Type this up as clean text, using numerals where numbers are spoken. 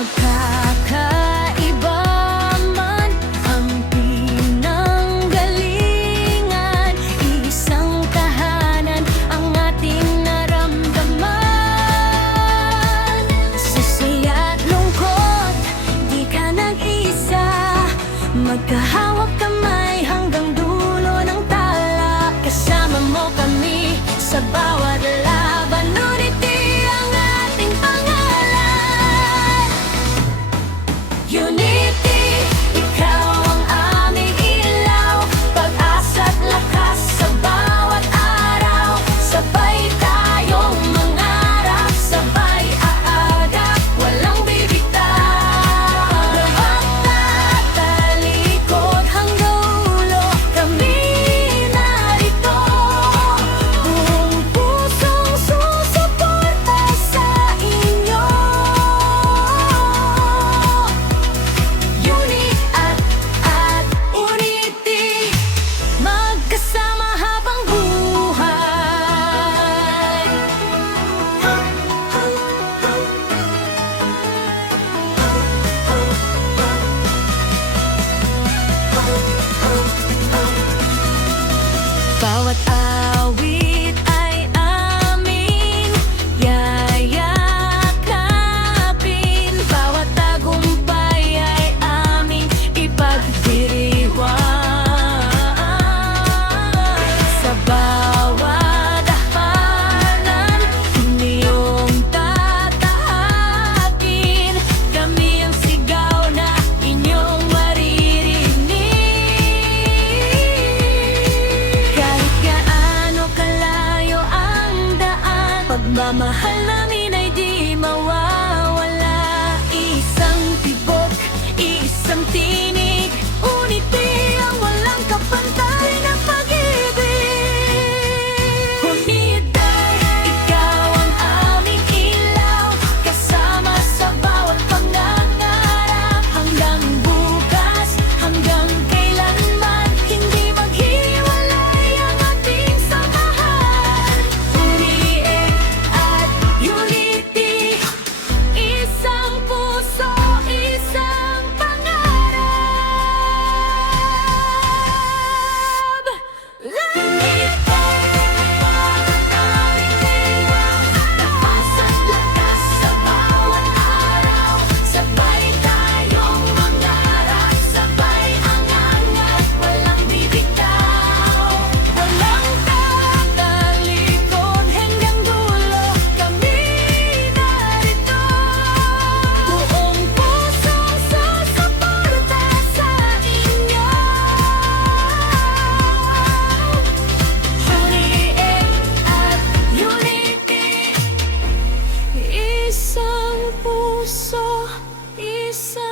Magkakaiba man ang pinanggalingan, isang tahanan ang ating naramdaman. Sa saya't lungkot, di ka nag-isa. Magkahawak kamay hanggang dulo ng tala. Kasama mo kami sa bawat laban. Unity ang ating pangalan. Unity, ikaw ang aming ilaw. Pag-asa't lakas sa bawat araw. Sabay tayong mangarap, sabay aagap, walang bibitaw. Bawat tatalikod hanggang ulo, kami narito. Buong pusong susuporta sa inyo. Unity, magkasama habang buhay. Bawat awit ay aming yayakapin. Bawat tagumpay ay aming ipagdiriwang. Sa bawat tahanan, inyong tatahakin. Kami ang sigaw na inyong maririnig. Kahit gaano kalayo ang daan, pagmamahal namin ay di mawawala. Isang tibok, isang tinig, unity ang walang kapantay na pag-ibig. Unity, ikaw ang aming ilaw. Kasama sa bawat pangangarap. Hanggang bukas, hanggang kailanman, hindi maghiwalay ang ating samahan. Umiik at unity, isang puso, isang pangarap. Lakas at lakas sa bawat araw. Sabay tayong mangarap, sabay angat, walang bibitaw. Walang tatalikod hanggang dulo, kami narito. Buong pusong susuporta sa inyo. Unity at unity, isang puso, isang